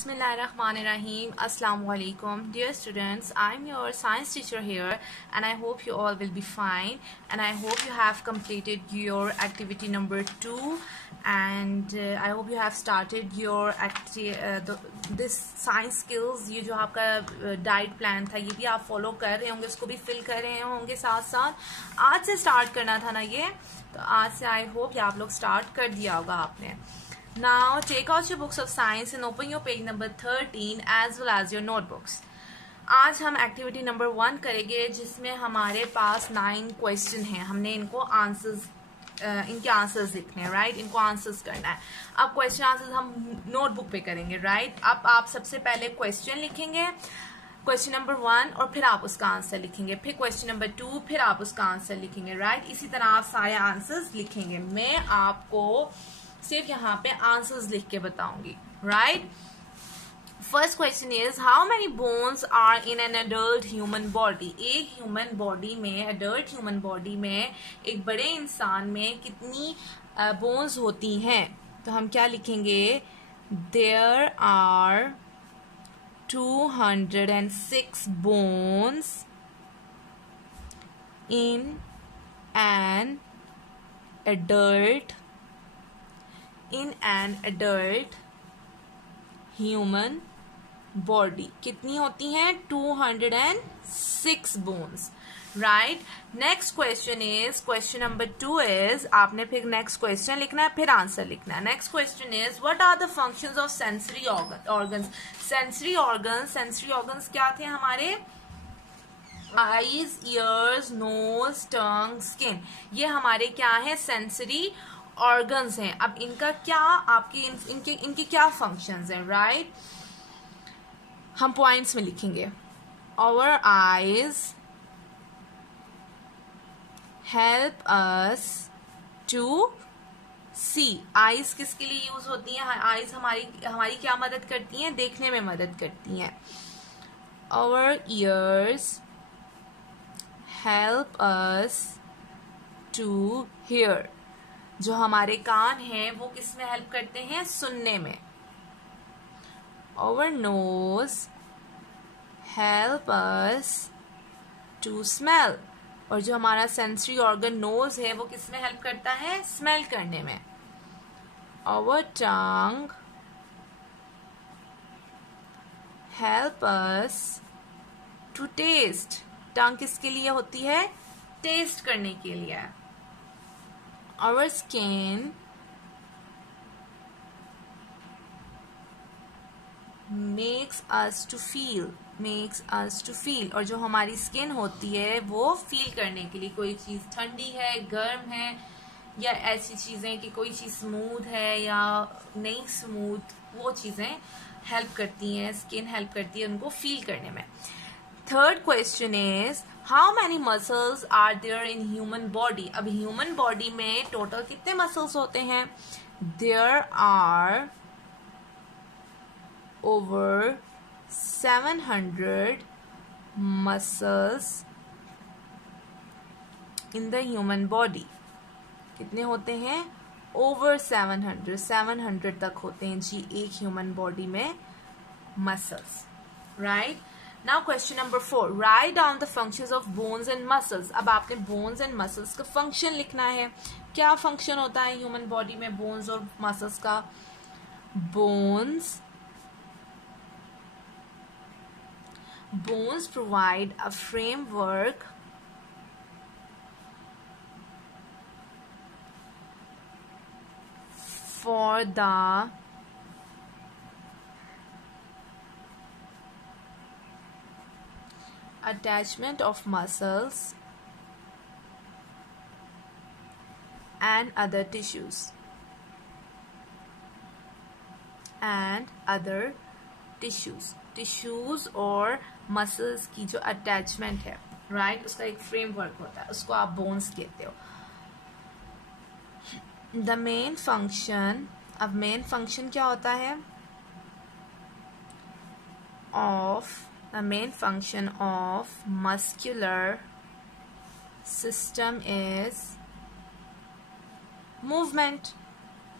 Bismillahirrahmanirrahim. Assalamu alaikum. Dear students, I'm your science teacher here and I hope you all will be fine and I hope you have completed your activity number 2 and I hope you have started your this science skills. ये जो आपका diet plan था ये भी आप follow कर रहे होंगे, इसको भी फिल कर रहे होंगे साथ साथ। आज से स्टार्ट करना था ना ये, तो आज से आई होप ये आप लोग स्टार्ट कर दिया होगा आपने। Now take out your books of science and open your page number 13 as well as your notebooks. आज हम एक्टिविटी नंबर 1 करेंगे जिसमें हमारे पास 9 क्वेश्चन हैं। हमने इनको आंसर्स इनके आंसर्स लिखने हैं, राइट? इनको आंसर्स करना है। अब क्वेश्चन आंसर्स हम नोटबुक पे करेंगे, राइट? अब आप सबसे पहले क्वेश्चन लिखेंगे, क्वेश्चन नंबर 1, और फिर आप उसका आंसर लिखेंगे, फिर क्वेश्चन नंबर 2, फिर आप उसका आंसर लिखेंगे, राइट? इसी तरह आप सारे आंसर्स लिखेंगे। मैं आपको सिर्फ यहाँ पे आंसर्स लिख के बताऊंगी, right? First question is how many bones are in an adult human body. एक ह्यूमन बॉडी में, एडल्ट ह्यूमन बॉडी में, एक बड़े इंसान में कितनी बोन्स होती हैं? तो हम क्या लिखेंगे? There are 206 bones in an adult human body। कितनी होती हैं? 206 bones, right? Next question is, question number 2 is, आपने फिर next question लिखना है, फिर आंसर लिखना है। Next question is, what are the functions of sensory organs? Sensory organs क्या थे हमारे? Eyes, ears, nose, tongue, skin। ये हमारे क्या है? Sensory ऑर्गन्स हैं। अब इनका क्या आपके इनके क्या फंक्शंस हैं, राइट? हम पॉइंट्स में लिखेंगे। Our eyes help us to see. Eyes किसके लिए यूज होती हैं? आईज हमारी क्या मदद करती हैं? देखने में मदद करती हैं। Our ears help us to hear. जो हमारे कान हैं वो किस में हेल्प करते हैं? सुनने में। Our nose help us to smell। और जो हमारा सेंसरी ऑर्गन नोज है वो किस में हेल्प करता है? स्मेल करने में। Our tongue help us to taste। टंग किसके लिए होती है? टेस्ट करने के लिए। Our skin makes us to feel। और जो हमारी स्किन होती है वो फील करने के लिए, कोई चीज ठंडी है, गर्म है, या ऐसी चीजें कि कोई चीज स्मूथ है या नहीं स्मूथ, वो चीजें हेल्प करती हैं, स्किन हेल्प करती है उनको फील करने में। Third question is how many muscles are there in human body. अब ह्यूमन बॉडी में टोटल कितने मसल्स होते हैं? There are over 700 muscles in the human body। कितने होते हैं? over 700 तक होते हैं जी एक ह्यूमन बॉडी में muscles, right? Now question number 4, write down the functions of bones and muscles. अब आपने बोन्स एंड मसल्स का फंक्शन लिखना है। क्या फंक्शन होता है ह्यूमन बॉडी में बोन्स और मसल्स का? Bones provide a framework for the attachment of muscles and other tissues tissues और मसल्स की जो अटैचमेंट है, राइट? उसका एक फ्रेमवर्क होता है, उसको आप बोन्स कहते हो। द मेन फंक्शन, अब मेन फंक्शन क्या होता है? The main function of muscular system is movement.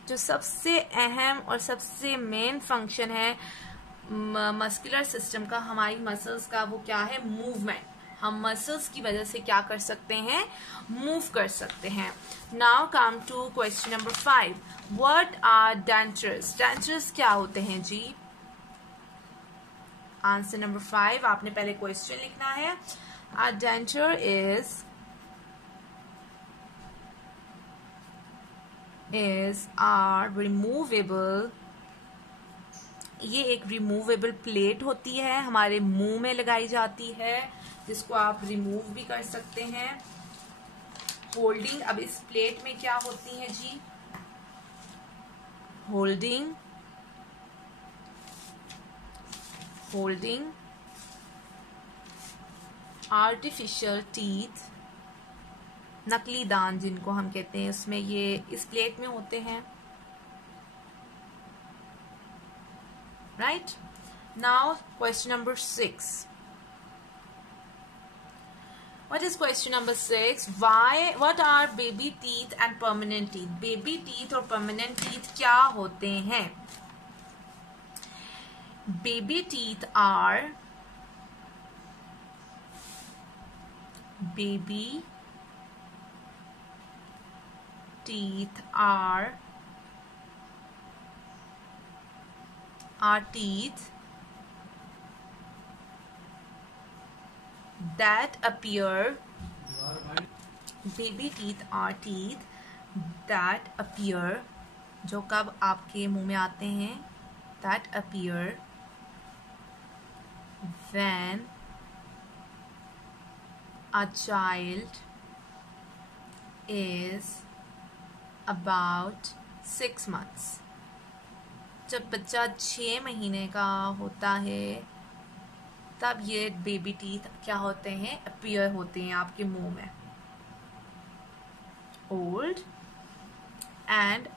जो सबसे अहम और सबसे मेन फंक्शन है मस्कुलर सिस्टम का, हमारी मसल्स का वो क्या है, मूवमेंट। हम मसल्स की वजह से क्या कर सकते हैं, मूव कर सकते हैं। Now come to question number 5, what are dentures? Dentures क्या होते हैं जी? आंसर नंबर 5, आपने पहले क्वेश्चन लिखना है। अ डेंचर is our removable, ये एक रिमूवेबल प्लेट होती है, हमारे मुंह में लगाई जाती है, जिसको आप रिमूव भी कर सकते हैं। होल्डिंग, अब इस प्लेट में क्या होती है जी, होल्डिंग आर्टिफिशियल टीथ, नकली दांत जिनको हम कहते हैं, उसमें ये इस प्लेट में होते हैं। Right, now question number 6, what is question number 6? what are baby teeth and permanent teeth? baby teeth और permanent teeth क्या होते हैं? baby teeth are teeth that appear, baby teeth are teeth that appear, जो कब आपके मुंह में आते हैं, that appear when a child is about 6 months, जब बच्चा 6 महीने का होता है तब ये बेबी टीथ क्या होते हैं, अपीयर होते हैं आपके मुंह में। Old and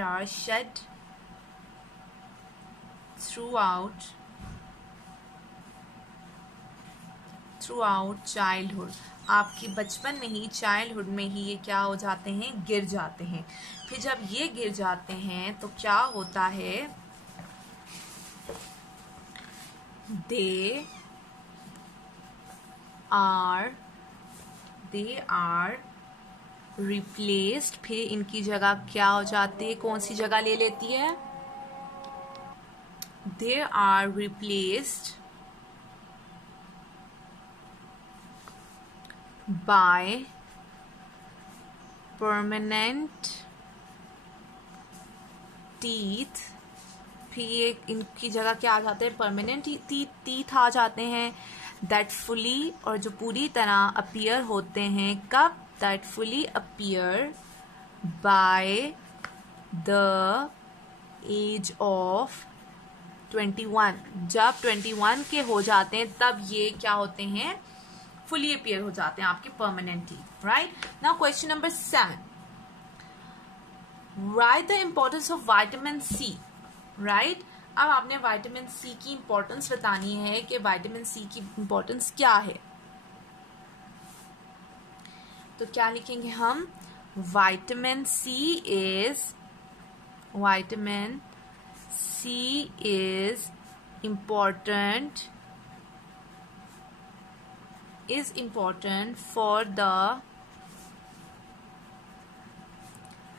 are shed throughout childhood, आपकी बचपन में ही, चाइल्डहुड में ही ये क्या हो जाते हैं, गिर जाते हैं। फिर जब ये गिर जाते हैं तो क्या होता है, they are replaced, फिर इनकी जगह क्या हो जाती है, कौन सी जगह ले लेती है, they are replaced by permanent teeth, फिर ये इनकी जगह क्या आ जाते हैं, परमानेंट टीथ आ जाते हैं, दैट फुली, और जो पूरी तरह अपीयर होते हैं कब, that fully appear by the age of 21, जब 21 के हो जाते हैं तब ये क्या होते हैं, फुली अपीयर हो जाते हैं आपके permanent teeth. Right, now question number 7, right the importance of vitamin C. Right, अब आपने विटामिन सी की इंपॉर्टेंस बतानी है कि विटामिन सी की इंपॉर्टेंस क्या है। तो क्या लिखेंगे हम, vitamin C is important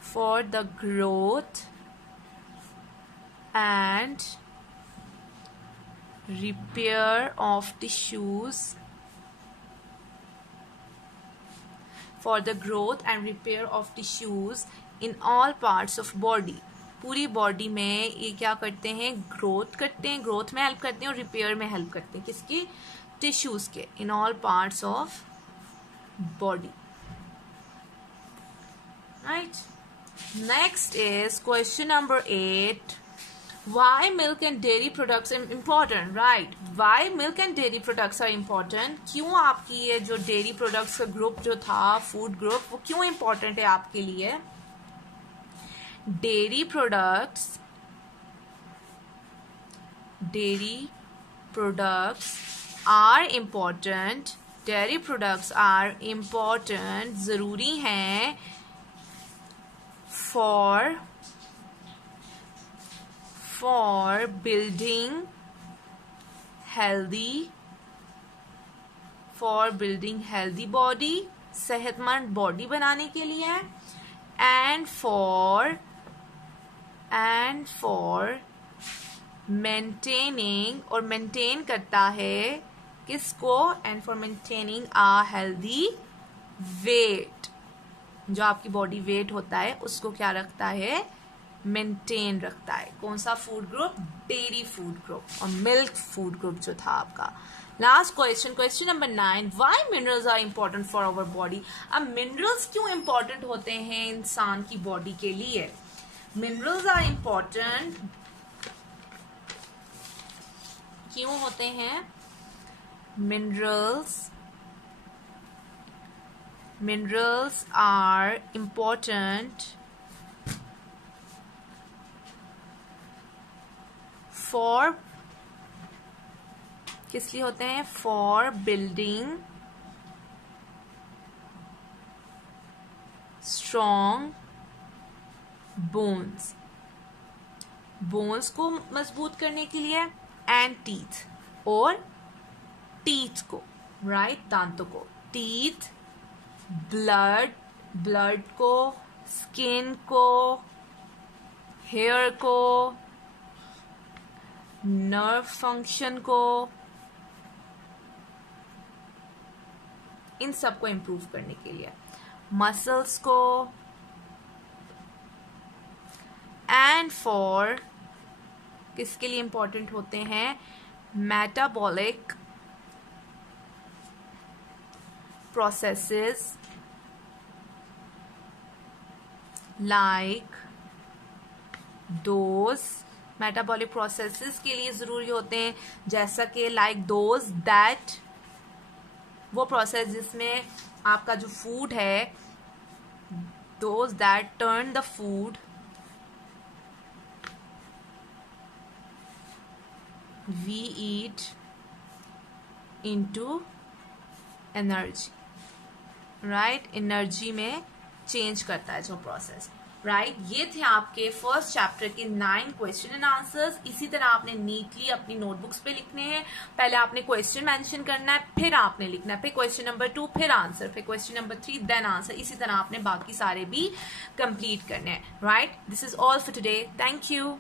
for the growth and repair of tissues, in all parts of body, पूरी बॉडी में ये क्या करते हैं, ग्रोथ में हेल्प करते हैं और रिपेयर में हेल्प करते हैं, किसकी, टिश्यूज के, in all parts of body. Right, next is question number 8, why milk and dairy products are important? Right, why milk and dairy products are important? क्यों आपकी ये जो डेयरी प्रोडक्ट्स का ग्रुप जो था, फूड ग्रुप, वो क्यों इम्पोर्टेंट है आपके लिए? Dairy products are important, dairy products are important, जरूरी हैं, for for building healthy body, सेहतमंद बॉडी बनाने के लिए, and for maintaining, और मेंटेन करता है किसको, and for maintaining a healthy weight, जो आपकी बॉडी वेट होता है उसको क्या रखता है, मेंटेन रखता है. कौन सा food group, dairy food group और मिल्क फूड ग्रुप जो था आपका. Last question number 9, why minerals are important for our body. अब मिनरल्स क्यों इंपॉर्टेंट होते हैं इंसान की बॉडी के लिए. मिनरल्स आर इंपॉर्टेंट क्यों होते हैं. Minerals are important for, किस लिए होते हैं, for building strong bones, bones को मजबूत करने के लिए, and teeth, और teeth को, right, दांतों को, teeth, ब्लड को, स्किन को, हेयर को, नर्व फंक्शन को, इन सब को इम्प्रूव करने के लिए, मसल्स को, एंड फॉर, किसके लिए इंपॉर्टेंट होते हैं, metabolic processes like those, metabolic processes के लिए ज़रूरी होते हैं, जैसा कि like those that, वो प्रोसेस जिसमें आपका जो फूड है, those that turn the food we eat into energy, right, energy में चेंज करता है जो प्रोसेस, राइट. ये थे आपके फर्स्ट चैप्टर के 9 क्वेश्चन एंड आंसर्स. इसी तरह आपने नीटली अपनी नोटबुक्स पे लिखने हैं. पहले आपने क्वेश्चन मेंशन करना है, फिर आपने लिखना है, फिर क्वेश्चन नंबर 2, फिर आंसर, फिर क्वेश्चन नंबर 3, देन आंसर. इसी तरह आपने बाकी सारे भी कंप्लीट करने हैं, right. This is all for today. Thank you.